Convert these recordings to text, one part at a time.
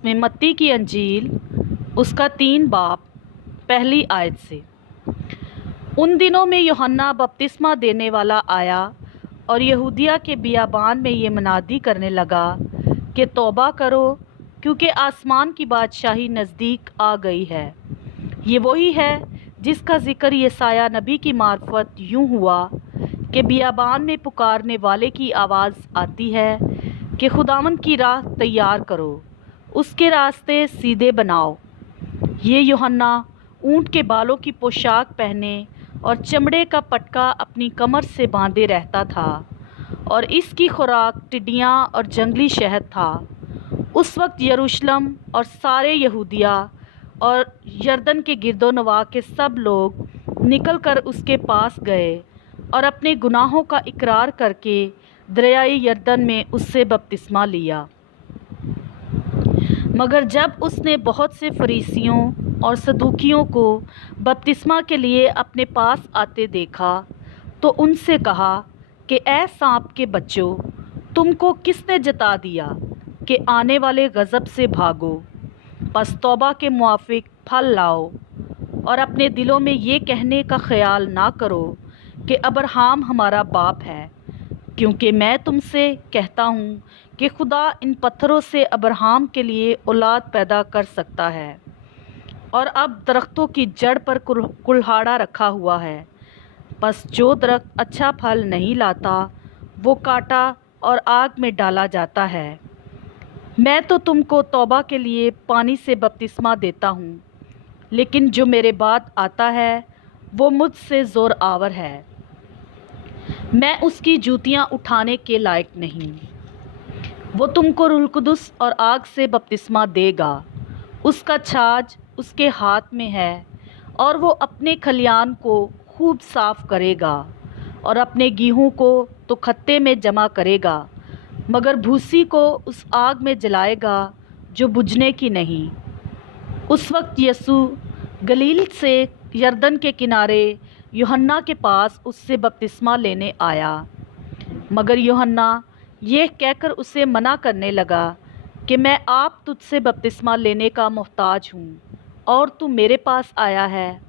उसमें मत्ती की अंजील उसका 3 बाब पहली आयत से। उन दिनों में यूहन्ना बपतिस्मा देने वाला आया और यहूदिया के बियाबान में ये मनादी करने लगा कि तौबा करो, क्योंकि आसमान की बादशाही नज़दीक आ गई है। ये वही है जिसका ज़िक्र यसाया नबी की मार्फत यूँ हुआ कि बियाबान में पुकारने वाले की आवाज़ आती है कि खुदावंद की राह तैयार करो, उसके रास्ते सीधे बनाओ। ये यूहन्ना ऊँट के बालों की पोशाक पहने और चमड़े का पटका अपनी कमर से बांधे रहता था, और इसकी खुराक टिड्डियाँ और जंगली शहद था। उस वक्त यरूशलेम और सारे यहूदिया और यरदन के गिरदोनवा के सब लोग निकलकर उसके पास गए और अपने गुनाहों का इकरार करके दरियाए यरदन में उससे बपतिस्मा लिया। मगर जब उसने बहुत से फरीसियों और सदूकियों को बपतिस्मा के लिए अपने पास आते देखा तो उनसे कहा कि ऐ सांप के बच्चों, तुमको किसने जता दिया कि आने वाले गज़ब से भागो? बस तौबा के मुआफिक फल लाओ और अपने दिलों में ये कहने का ख्याल ना करो कि अब्राहम हमारा बाप है, क्योंकि मैं तुमसे कहता हूँ कि खुदा इन पत्थरों से अब्राहम के लिए औलाद पैदा कर सकता है। और अब दरख्तों की जड़ पर कुल्हाड़ा रखा हुआ है, बस जो दरख्त अच्छा फल नहीं लाता वो काटा और आग में डाला जाता है। मैं तो तुमको तौबा के लिए पानी से बपतिस्मा देता हूँ, लेकिन जो मेरे बाद आता है वो मुझसे ज़ोर आवर है, मैं उसकी जूतियाँ उठाने के लायक नहीं। वो तुमको रूह कुदस और आग से बपतिस्मा देगा। उसका छाछ उसके हाथ में है और वो अपने खलियान को खूब साफ करेगा और अपने गेहूँ को तो खत्ते में जमा करेगा, मगर भूसी को उस आग में जलाएगा जो बुझने की नहीं। उस वक्त यीशु गलील से यरदन के किनारे यूहन्ना के पास उससे बपतिस्मा लेने आया, मगर यूहन्ना ये कहकर उसे मना करने लगा कि मैं आप तुझसे बपतिस्मा लेने का मोहताज हूँ और तू मेरे पास आया है।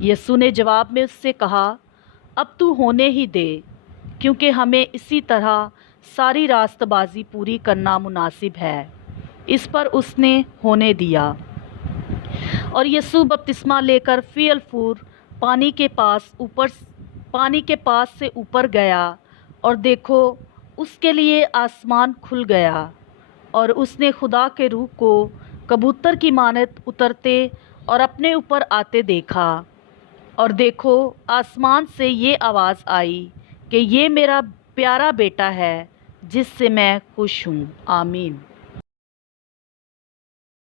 यीशु ने जवाब में उससे कहा, अब तू होने ही दे, क्योंकि हमें इसी तरह सारी रास्तबाजी पूरी करना मुनासिब है। इस पर उसने होने दिया और यीशु बपतिस्मा लेकर फ़ी-अल-फूर पानी के पास से ऊपर गया, और देखो उसके लिए आसमान खुल गया और उसने खुदा के रूह को कबूतर की मानत उतरते और अपने ऊपर आते देखा। और देखो आसमान से ये आवाज़ आई कि ये मेरा प्यारा बेटा है जिससे मैं खुश हूँ। आमीन।